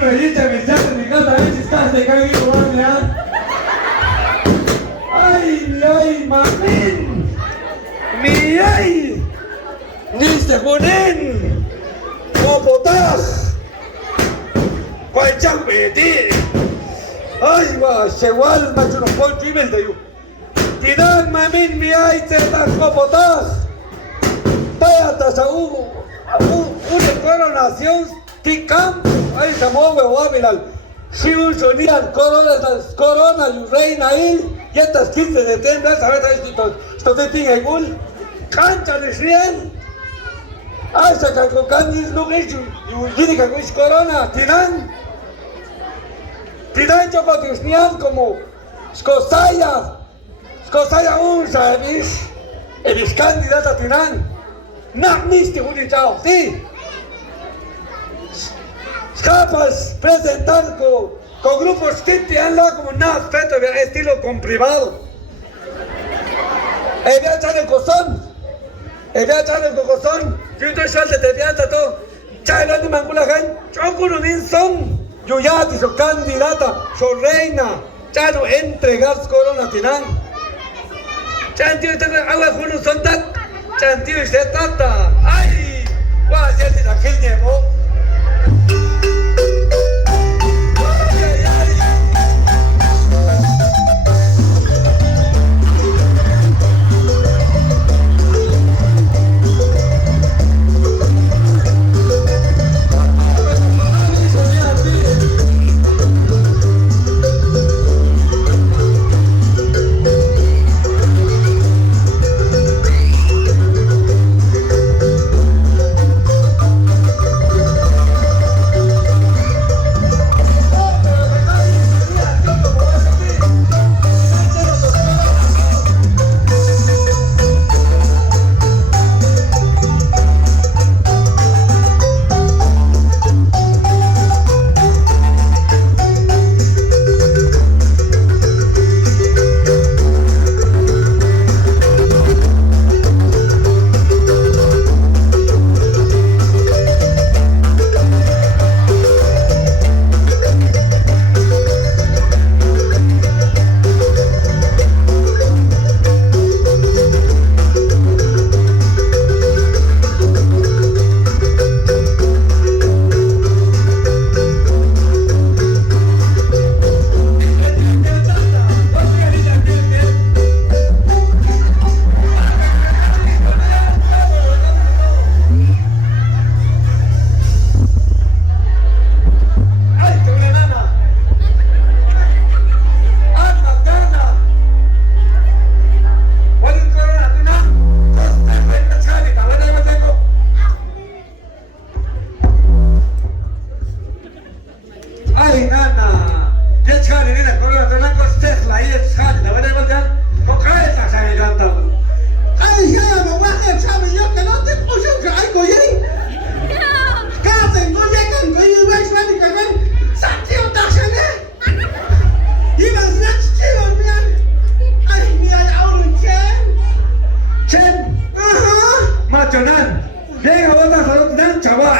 me dice mi chat en mi casa, a ver si estás de caído, ¿vale? ¡Ay, mamín! ¡Mi ay! ¡Niste Junín! ¡Copotaj! ¡Cuaychan Betty! ¡Ay, va! ¡Shewal, macho, no puedo trimes de yo! ¡Tinan, mamín, mi ay, te da Copotaj! ¡Táyata, saúl! ¡Una coronación! ¡Ticampo! ¡Ay, se mueve, Wabilal! Si un sonido corona y reina ahí, y estas 15 de septiembre, ¿sabes? Esto te tiene igual. Cancha de Sriel. Hasta que con Candice no es y que es corona. Tinan yo con Disneyan como Skosaya un, ¿sabes? Eres candidata Tinan. No, misti, Juli, chao, sí. Capaz presentar con grupos que te han dado como nada aspecto estilo con privado. Voy a echar el cozón. Yo entonces ya te piensa todo. Chaylandi Mangulajan, Chokurunin son. Yuyati, su candidata, su reina. Ya no entregar su corona tinan. Chantío, agua junu son tat. Chantío y se tata. Ay, voy a hacerte la que llevo.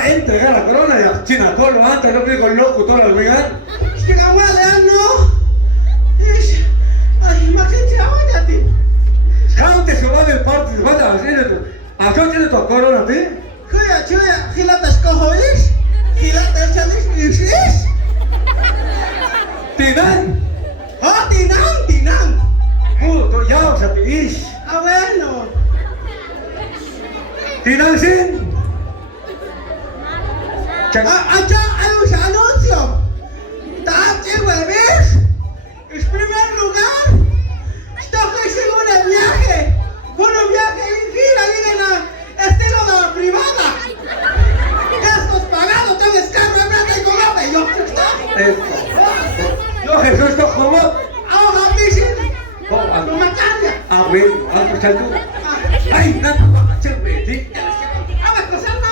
Entregar la corona y a China Colo antes no digo loco todo el vegan. Es que la huele no. Ay, imagínate la huele a ti. Cante se va del parte, se va a decir tú. ¿A qué tiene tu corona a ti? Chuya, gilatas cojones, gilatas chales is. Tinan. Ah, Tinan. Mudo, ya o sea, is. Ah, bueno. Tinan sin. Allá hay un anuncio. ¿Te hueves? En primer lugar, estoy seguro de viaje. Un viaje en gira, miren, estilo de la privada. Gastos pagados, te descargo en Colombia. Yo Jesús no como. Ahora dicen, no me cambia. Ah, bueno, escucha tú. Ay, nada, chévere, ¿sí? Ahora, pues, mamá,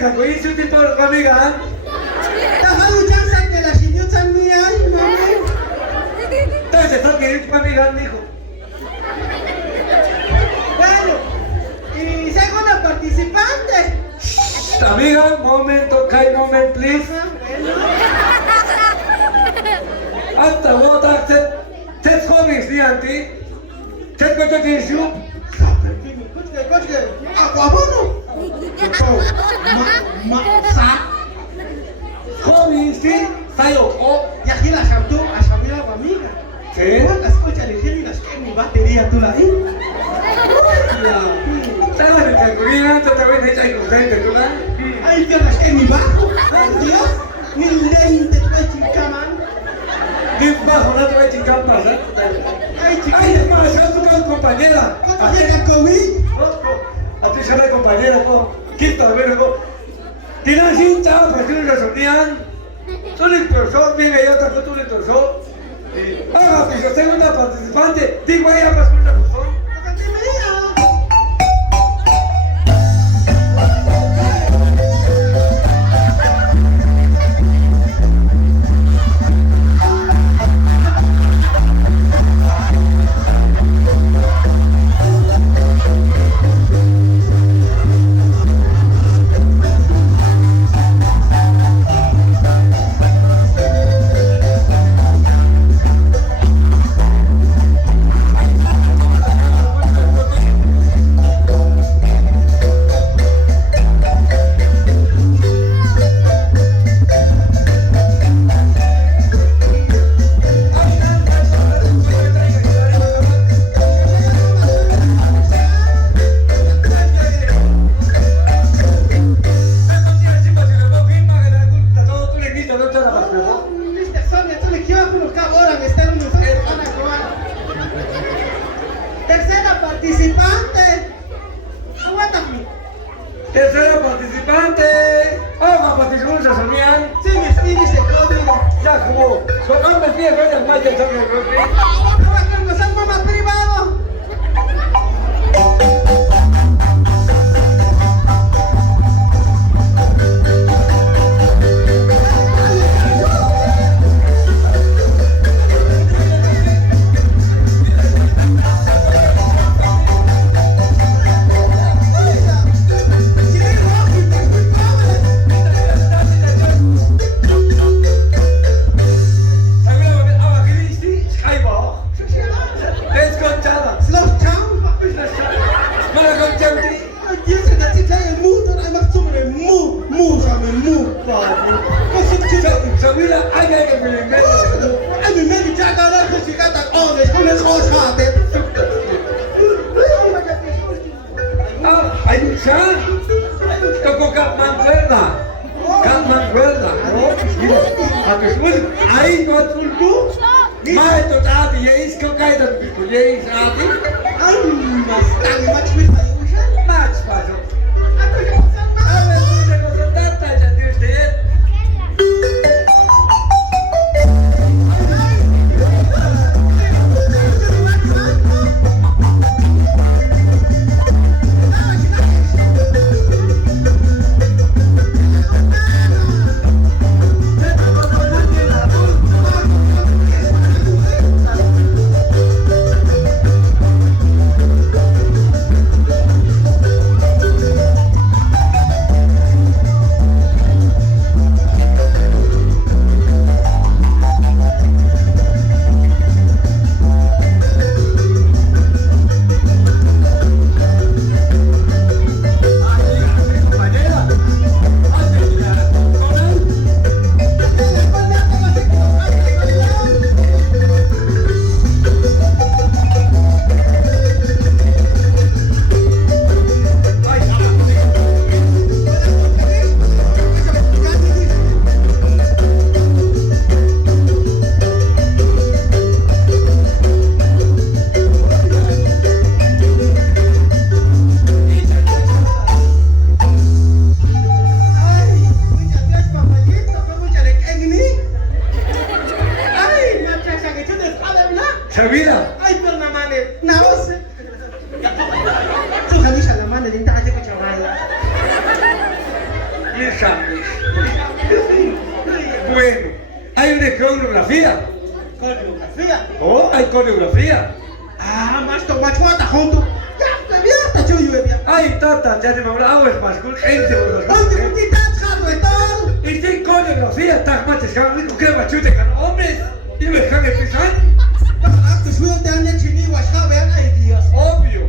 que con ese tipo de amiga, Taja ducharse que la chiñucha mía, mami. entonces está que ir para amiga, hijo. Bueno, y segunda participante. Amiga, momento, kind moment, please. Hasta vota, set hobbies, ni anti. Set go to tissue. Coche, aguabono. Hobbies, sí. Sayo, oh. Y aquí la chamtó a Shamila o amiga. ¿Qué? Las cochas ligeras que mi batería tú la ahí. ¿Sabes que con te también hecha inocente, tú la? Ay, tierras que mi bajo. Ay, Dios. Ni lente, tu chicaman. Ni bajo, no te voy a chingar pasar. Ay, chica. Ay, es más, yo tu compañera. ¿Cómo llega conmigo? A ti se la compañera, quita a ver, tienes un chavo, pues tienes razón, tú le torció, venga, ya otra tú le torció. Haga, pues yo tengo una participante, digo, ahí hablas con una persona. Tercera participante. Aguántame. Tercera participante. Haga, participante, Samián. Sí, me escribiste código. Ya, como, no me pides, no es más del Samián, Aguántame, salgo más privado. Ahí no es un tú, más de todo, y es que cae de pico, y es así. Mas tangi match with my usual. Match, paso. A ver, Se nos trata ya de usted. Shabira. Ay, pero na mane. Naos. Tu kami siya naman, nalinta ka ko chamala. sabes. Bueno, hay una coreografía. Coreografía. Oh, hay coreografía. Ah, mas to machota junto. Ya, bebia, ta chuyo bebia. Ay, tata, ya te me hablaba, es más cool, gente, Oye, ¿qué estás jado de todo? y sí, coreografía, estás mates, cabrón, ¿qué va a chute, hombres? Y me dejan empezar. Ah, tu suyo te han hecho ni guachabe, ay Dios. Obvio.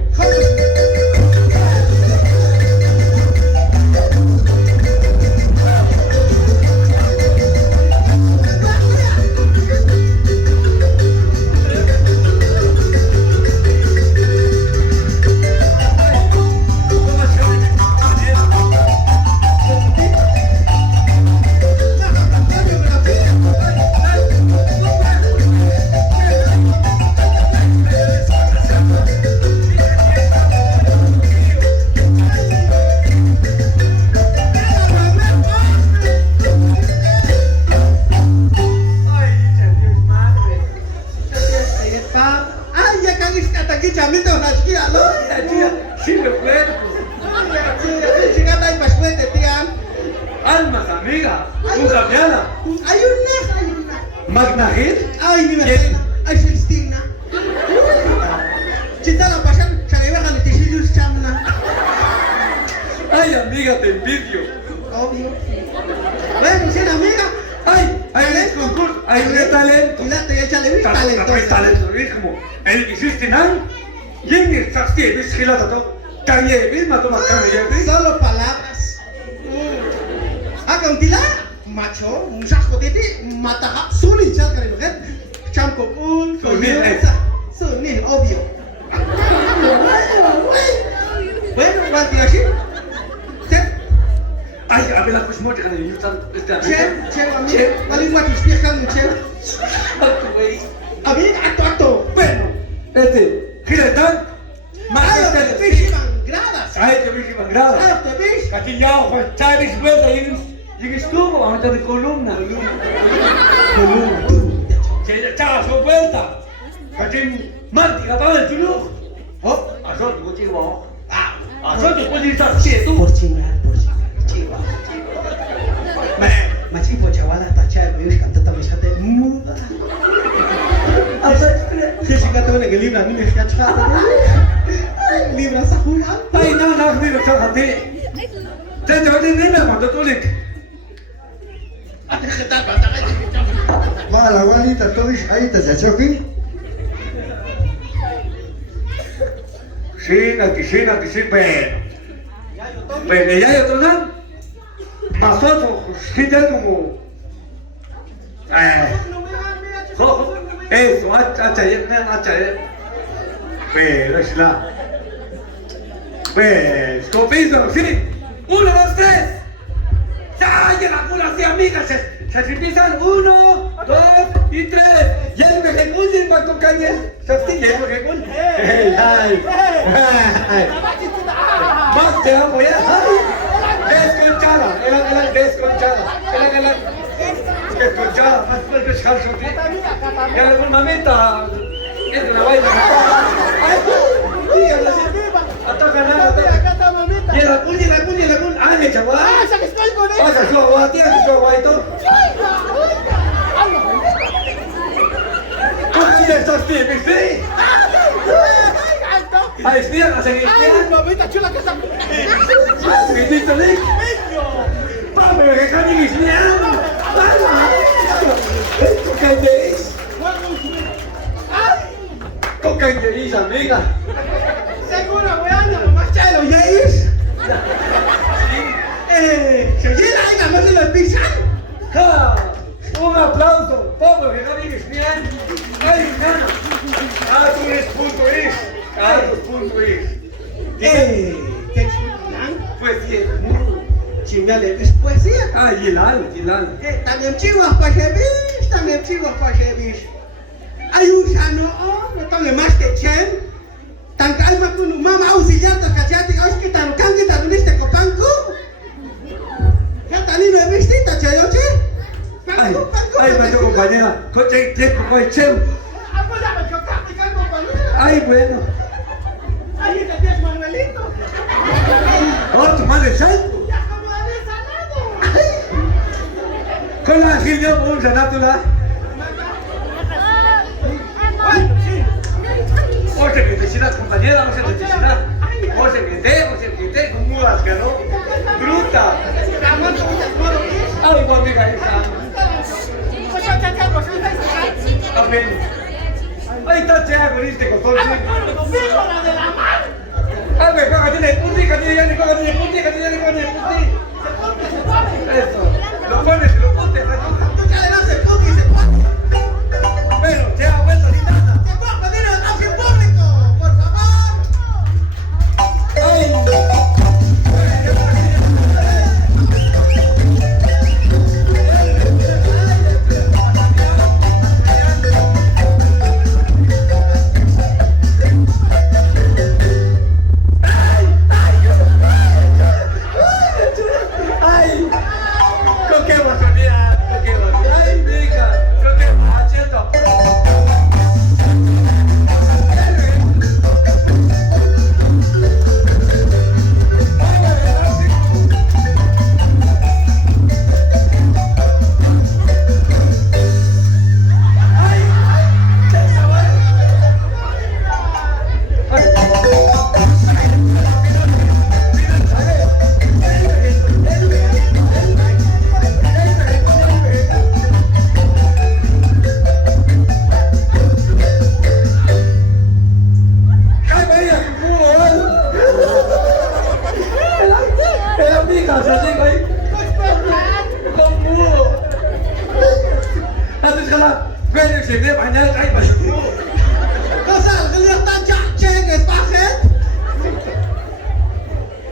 Ay, ya caguiste hasta aquí, chamito, la chica, ¿no? Sí, me acuerdo. Chingada y pascuete, tía. Almas, amiga, un cambiada. Hay una. Magna Hit. Ay, mi vecina. Ay, Cristina. Chita la pasan, se le bajan de tisillos, chamna. Ay, amiga, te envidio. Obvio. Bueno, sí, amiga. Hay un concurso, hay un talento. Y la te echa de talento. Hay talento, es como el que hiciste nada. Y en el fastie, ves que la tato. Calle, misma toma calle, Solo palabras. Acá macho, un saco de ti, mata, suni, chaca, mujer. Champo, suni, obvio. Bueno, ¿cuánto así? Ay, a ver la próxima que me gusta este Che, la lengua que explica mucho. A mí, acto. Bueno, gira el tan. Ay, te ves gradas. Ay, que me llevan grada. Ay, te ves. Aquí ya, Juan Chávez, vuelta y estuvo, ahorita de columna. Que ya estaba su vuelta. Aquí, Marti, capaz del Tuluj. Oh, a eso te voy a ir, a eso te puedes ir a tú. Por chingar. Machipo chavala hasta chai, me canta también chate muda. Que si canta una que libra, no me está chata. Libra sa jugar. Ay, no, mira, chájate. Te voy a tener cuando tú le. Va, la guanita, todo ahí te se choque. Sí, pero ya hay otro lado. Nosotros, sí tengo como. Eso, hacha. Pero es la. Pues, comienzo, sí. 1, 2, 3. ¡Ya! ¡Ya la cula así, amigas! Se empiezan 1, 2 y 3. ¡Ya el mejecul para tocarles! ¿Sabes qué? El mejecul. ¡Ay! ¡Más te amo ya! Desconchada, era desconchada. Era desconchada, más fuerte es calzo. Ya la mamita es de la vaina. ¡Ay! ¡Dígala así! ¡Ataca nada! Y la cuña. ¡Ah, me chaval! ¡Pasa que estoy con él! ¡Pasa su agua, tía, su agua y todo! ¿Cómo se estás, tío? ¿Viste? ¡Ay, espía, a seguir! ¡Ay, mamita chula que está! ¿Viste, Nick? ¡Pame, que cani, mis niños! ¿Cocañéis? ¿Cocañéis, amiga? Seguro, weón, nomás chalo, ya es. Se llena ahí, la más de la pizza. ¡Ja! ¡Un aplauso! ¡Pobre, que cani, mis niños! ¡Ay, nana! ¡Ah, tú eres punto es! ¡Ah, tú punto es! ¿Qué explican? Pues bien. Chingale, es poesía. Ah, Gilal. También chivas para servir. Hay un sano, no tome más que chen. Tan calma con un mamá auxiliar de cachate, hoy que tan cangue tan uniste copanco. Ya tan lindo de vistita, chayoche. Ay, me compañera. Coche, chem. Ay, bueno. Ay, este es Manuelito. Oh, tu madre santo. Ya como había sanado. con la Gilio Bulsa Natula. Oye, que te sientas compañera, no se te sientas. Oye, que te, como mudas, que no. Bruta. Ay, guau, mira, hija. Amén. Ahí está, che, agoniste con todo el tiempo. A ver, cágate en el puti, cágate en el puti. Eso. Lo pones y lo pones. Tú ya le das el cookie y se pone. Bueno, che, ha vuelto linda. ¡Se puede pedir el audio en público! ¡Por favor! ¡Ay! ¿Con qué oportunidad? ¡Ay, mija! ¿Con qué machito? Cosa, que le están ya, chengues, bajen.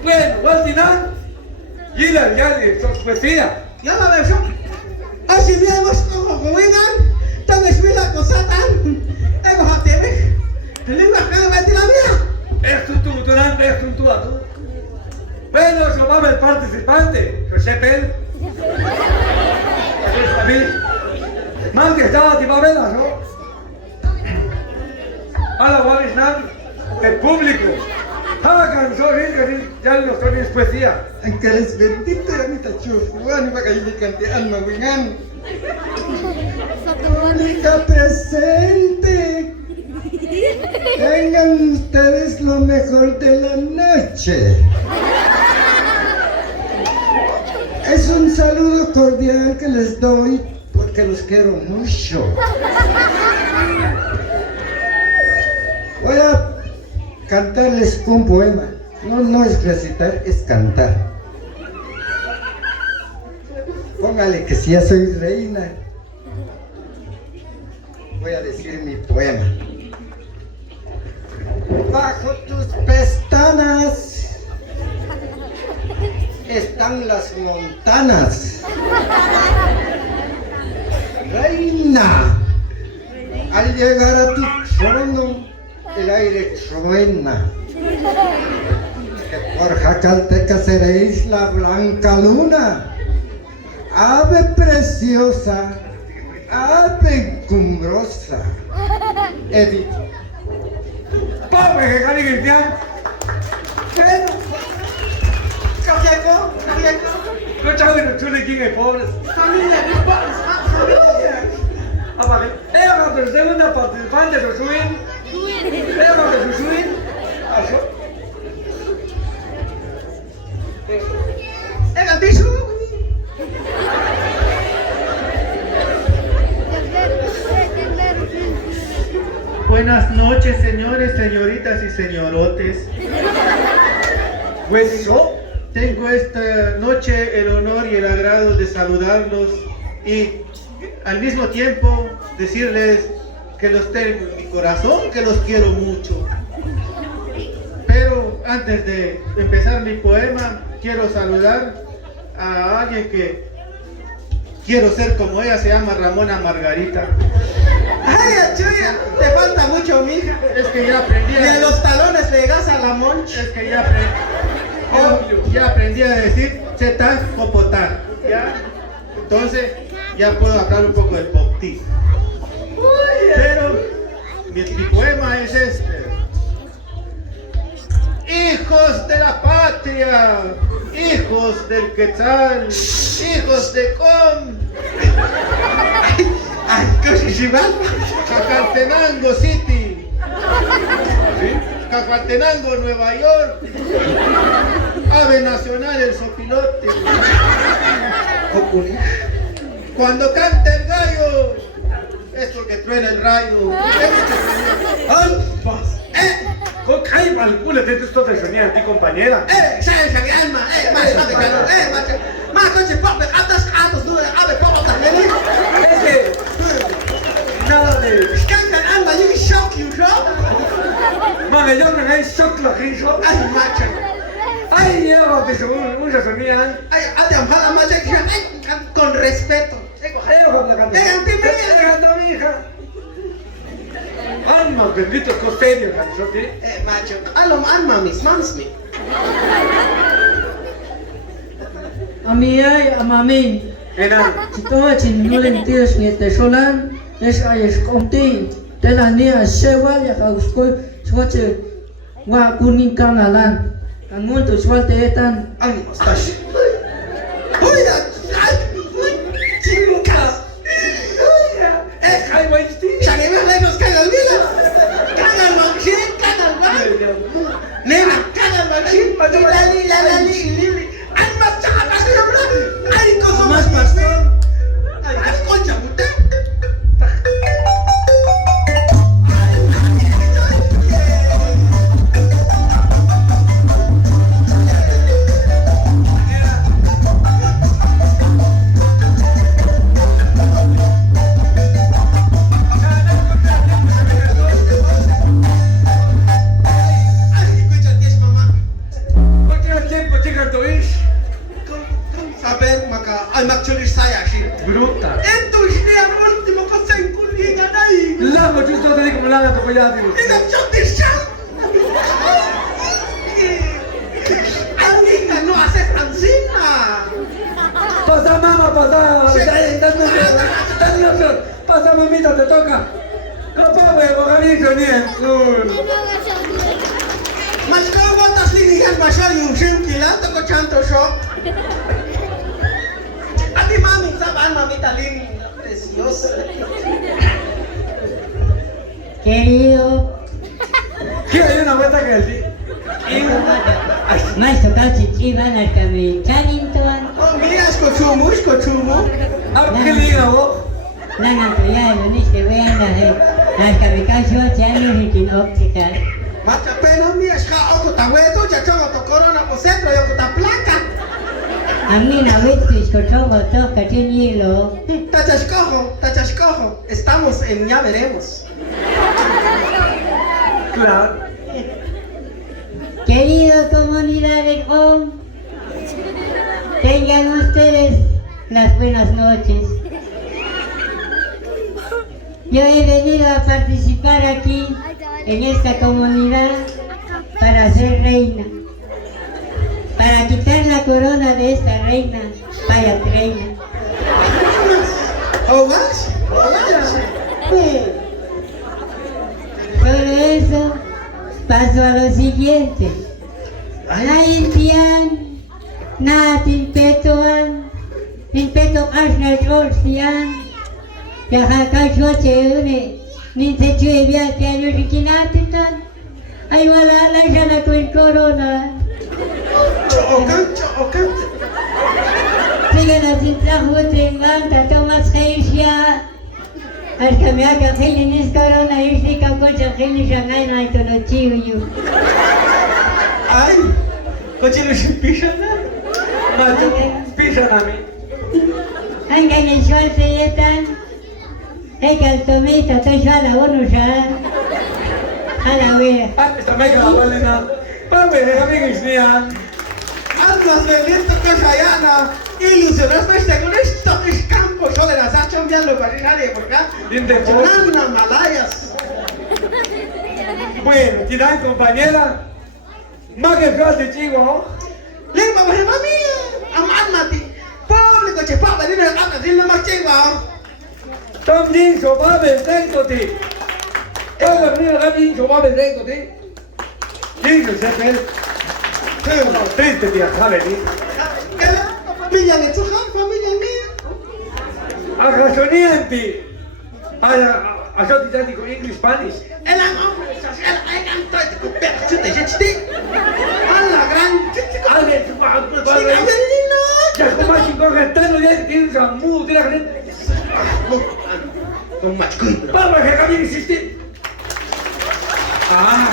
Bueno, al final, Gila, ya le poesía. Ya la ves, así bien, vos como vengan, tan escuela cosatan, ego hateme, te digo que no me tira mía. Es tu durante, es tu tú. Bueno, eso va a ver participante, yo sé él. A mí, mal que estaba, te va a ver, ¿no? A la Walisnan, el público. Hagan, ya los ponen poesía. Aunque eres bendito y a mí te chufuan y va a caer de cante alma wingan. Única presente. Tengan ustedes lo mejor de la noche. Es un saludo cordial que les doy porque los quiero mucho. Voy a cantarles un poema. No es recitar, es cantar. Póngale que si ya soy reina. Voy a decir mi poema. Bajo tus pestanas están las montanas. Reina, al llegar a tu trono, el aire truena. Que por Jacalteca seréis la blanca luna, ave preciosa, ave encumbrosa. He dicho. ¡Pobre que cali cristian! Pero, Cajeco, No chaves no chule quién es pobre. familia, familia. Ah, vale. Ella cuando segunda participante de Susuin. Ella cuando Susuin. Eso. En el piso. Buenas noches, señores, señoritas y señorotes. Pues yo. Tengo esta noche el honor y el agrado de saludarlos y al mismo tiempo decirles que los tengo en mi corazón, que los quiero mucho. Pero antes de empezar mi poema, quiero saludar a alguien que quiero ser como ella, se llama Ramona Margarita. Ay, chuya, te falta mucho, mija. Es que ya aprendí Y en los talones le das a la moncha. Es que ya aprendí a decir Chetan Copotar, ¿ya? Entonces ya puedo hablar un poco del popti. Pero mi poema es este. Hijos de la patria, hijos del Quetzal, hijos de Com, Ay, Cochabamba. Cacatenango City. ¿Sí? Cacatenango, Nueva York. Ave Nacional, el Sopilote. Cuando canta el gallo, es porque truena el rayo. ¡Alpas! ¿Con qué mal culo te esto de soñar a ti, compañera? ¿Sabes a mi alma? Más sabe que no. Más coche, papi, atas, no le abre, papi, también. Nada de... Canta el alma, yo shock you, shock. Mame, yo me voy shock la riso. Ay, macho. Ay, yo te seguro, muchas sonían. Ay, adiós, mala más, con respeto. Mi hija. Almas benditos costerios, Gansotti. Macho. Alma, mis manos, mi. Ami ai amamin. Enan. Chitoa chinulin tias ni te solan. Es ay esconti. Te la nia sewa ya kausko. Swache wa kuning kanalan. Angun tu swalte etan. Ay, mustache. Uy, ay, chingas. Ay, maestra. Shaggy, me lejos, caga el vila. Caga el manchín, caga el bar. Nena, caga el manchín. Lili. Ay, más chapas, ay, cosa más pastor. Ay, escucha, usted. Ay, magtuloy saya siya. Bruta. Ito siya ang ultimo kasing kulingan ay. Lama, justo te digo, lama te voy a decir. Pinagchotis siya. Ay, no hace Francina. Pasa, mamá, pasa. Pasa, mamita, te toca. Capaz, bocanito, ni el culo. Mas kau botas linihan masya yung simkila, tako chanto siya. Ati mami, saban mami talin. Preciosa. Querido. ¿Qué hay una vuelta que el Maestro Kachi van al kami Chanintoan. Oh, mira, escochumo. Ah, ¿qué le diga vos? Nana to ya no ni se vean las kamikaze años y tin optical. Mata pena mi esca oku taweto, ya chongo to corona po centro, yo ta placa. A mí na wettis ko togo to katinilo. Tachascojo. Estamos en ya veremos. Claro. Querido comunidad del home, tengan ustedes las buenas noches. Yo he venido a participar aquí en esta comunidad para ser reina, para quitar la corona de esta reina, vaya reina. Oh, what? Solo eso, paso a lo siguiente. Naintian, natin petoan, in peto asna rolsian, yakakasho cheune, ninte chuevia tiano rikinatitan, ay wala lang siya na kuin corona. Chocan. Sige na sintrahutin lang, tatomas kayo siya. At kami aga kilinis corona, yusi ka ko siya kilis siya ngayon na ito no chiyo. Ay, coche lo pisa na. Macho, pisa a mí. Hanggang yung swerte yetan, ay kaltomita, to siya na uno siya. Halawe. Ah, esta me acaba de nada. Papi, déjame que sea. Almas benditas Cachayana, ilusiones según estos campos, solo las ha chambeado para ir a por acá. Chonana, Malayas. Bueno, tiran compañera. Más que frase, chico. Lima, pues mami, amánate. Pobre coche, papá, dile a la dile más chiva. Tom Dinso, papi, tengo ti. Todo el mío, Dinso, papi, tengo ti. Dinso, se hace. No, triste, tía, ¿sabes? Familia de tu familia mía. Agazonianti. A yo te digo English Spanish. El amor social, hay tanto de copiar, chute, chute. A la gran chute. Ale, ya como más chingón gastando ya tienes a mudo, tienes a gente. No más cuy. Vamos a que también hiciste. ¡Hala!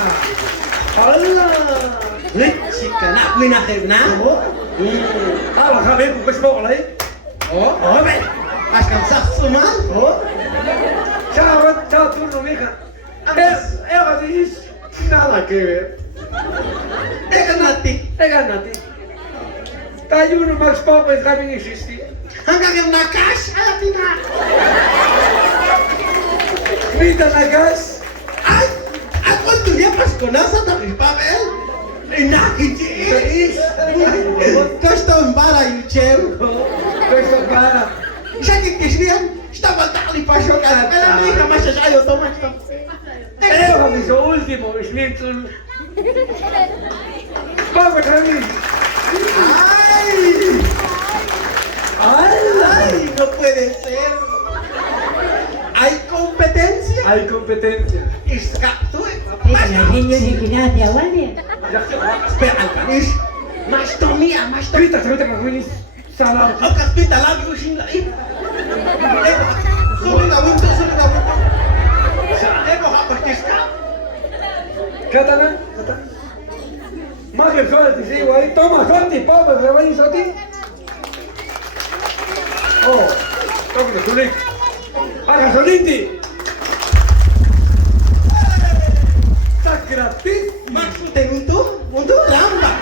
Chica, na, buena terna. ¡Hala, Javier, con qué se mola, Oh, ven. Has cansado su mal. Chao, turno, mija. Eva, dices nada que ver. Ganati. Hay uno más poco es también existe. Hanggang yung nakas, alatin na. Mita na gas. Ay, ako tuloy Pasko na sa tabi Pavel. Nakiti. Custom para YouTube. Questo para. Siya kikisniyan. Estaba tali pa siya ka na. Pero hindi ka masyasayo to much to. Eva, mi so último, es mientras. Vamos, Javier. Ay, no puede ser. Hay competencia. Hay competencia. Venga, niños de gimnasia, guardia. Espera, Alcanis. Mastomia. Grita, se mete con Willis. Salado. Okas pita lagi usin lai. Sulit na bunto. Ego hapas ka. Katana. Más que el sol, te sigo ahí. Toma, Soti, papá, ¿se va a ir Soti? Oh, toque, Sulik. ¡Haga Soliti! Sacratis. Maksud tenuntu lamba.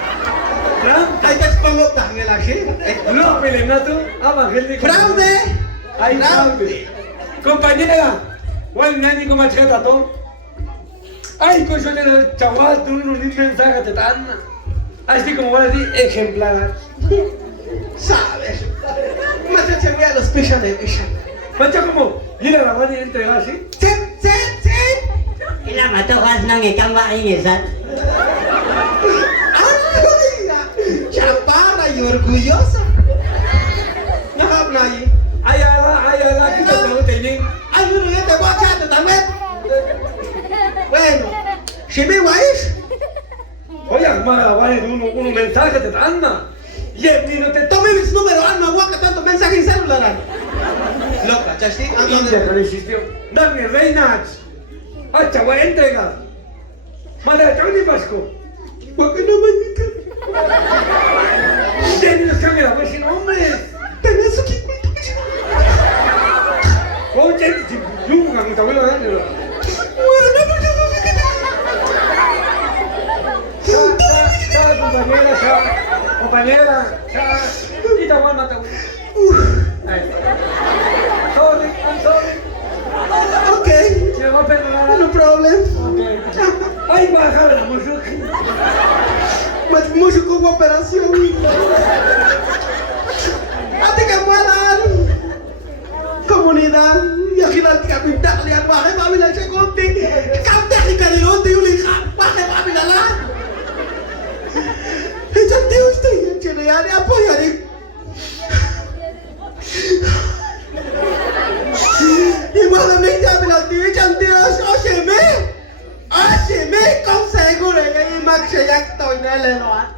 Trampa. Ay, kas pangotang nila siya. López, Nato. Evangélico. Fraude. Ay, fraude. Compañera, ¿cuál nani como macheta tú? Ay, coño, el chaval, tú no ni mensaje te dan. Así como van a decir, ejemplar. Sabes. Más se voy a los special edition. Mancha como, ir a la mano y entregar así. Tip. Y la mató Juan Nang y Camba ahí esa. Chaparra y orgullosa. Nakap na yi. Ay, ala, kita tahu tening. Ay, uno ya te voy a echar también. Bueno, si me vais, Oye, hermana, vale, uno mensaje te dan. Y el niño te tome mis números, alma guaca, tanto mensaje en celular. Loca, chasti, India, que no existió. Dame Reynats. Ay, chaval, entrega. Madre, ¿te ni Pasco? ¿Por qué no me indican? Tienes cámara, pues sin hombre. Tenés aquí. Oye, nunca, mi abuelo, dándolo. Compañera, y te voy a matar. Sorry, I'm sorry. Okay, Me voy a perdonar. no problem. Okay. Ay, baja la música. Mas mucho como operación. Ati ka mualan. Comunidad. Y aquí la que pinta lihat bahe mami la cekonti. Kante ni kali onti uli bahe mami la la. Echan Dios te chile ya apoya ni. Igual a mí ya me la di echan Dios, óyeme con seguro que hay más que ya estoy en el lugar.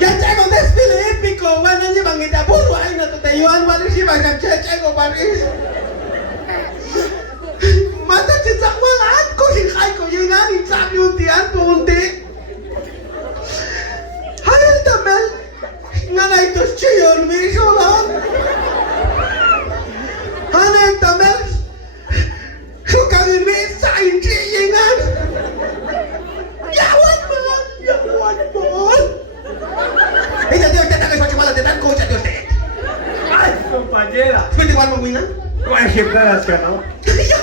Ya tengo un desfile épico, bueno, llevan que te apuro, ay, no te llevan, bueno, si vas a checo, París. Mata chitsak malat ko, si Kai ko, yung nanin sa yung tiyan, punti. Hanel tamel, nga na ito chiyon, miso lang. Hanel tamel, sukangin mi sa injiyengan. Yawan mo. Ella Dios te da que suache mala te dan cocha Dios te. Ay, compañera. Suerte igual mawina. ¿Cómo ejemplar hacia, no? Ya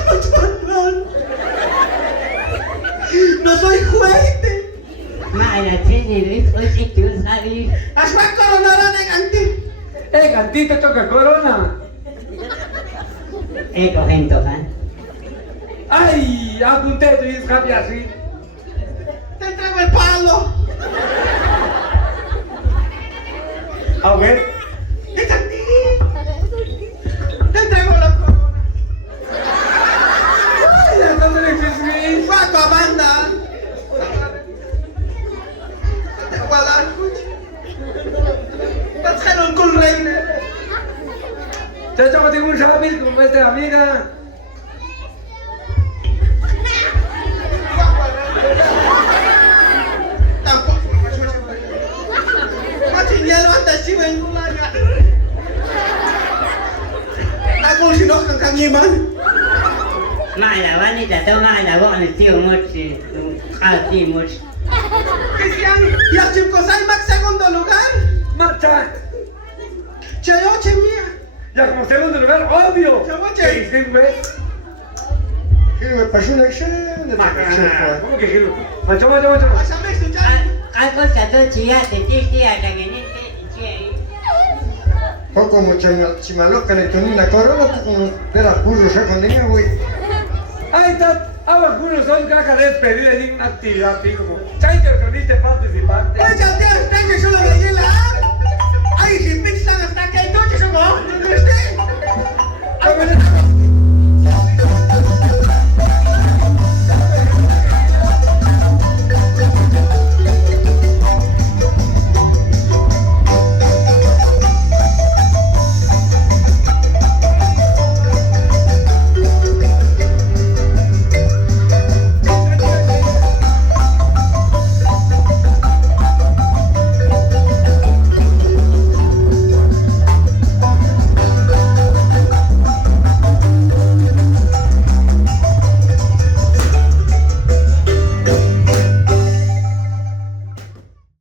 man. No soy juguete. Mala tiene después si tú sabes. Asma coronaran en anti. Cantito toca corona. Cogento, ¿eh? Ay, apunté, tú dices happy así. Te traigo el palo. A ver. Es anti. Javi, como es de amiga. Tampoco. Machinya levanta chiva en una larga. Aku si nok kang kangiman. Maalawan ita to maalawan ni tío mochi, ti mochi. Cristian, ya Chimcosay Max segundo lugar. Marcha. Chayo chemia. Ya como segundo lugar, obvio. Chamoche. ¿Qué ves? Gilwe, pasó una excelente chefa. ¿Cómo que giro? Macho, macho, macho. Pasame escuchar. Algo chato chia te tía tangenente chia. Poco mucho chimaloca le toní la corona, como era puro ya con ella, güey. Ahí está. Algunos son caja de despedida de una actividad, así como. ¿Sabes que perdiste participante? Oye, ya te está que solo de la. Ay, si piensan hasta que hay noche, ¿no? ¿No esté? A ver,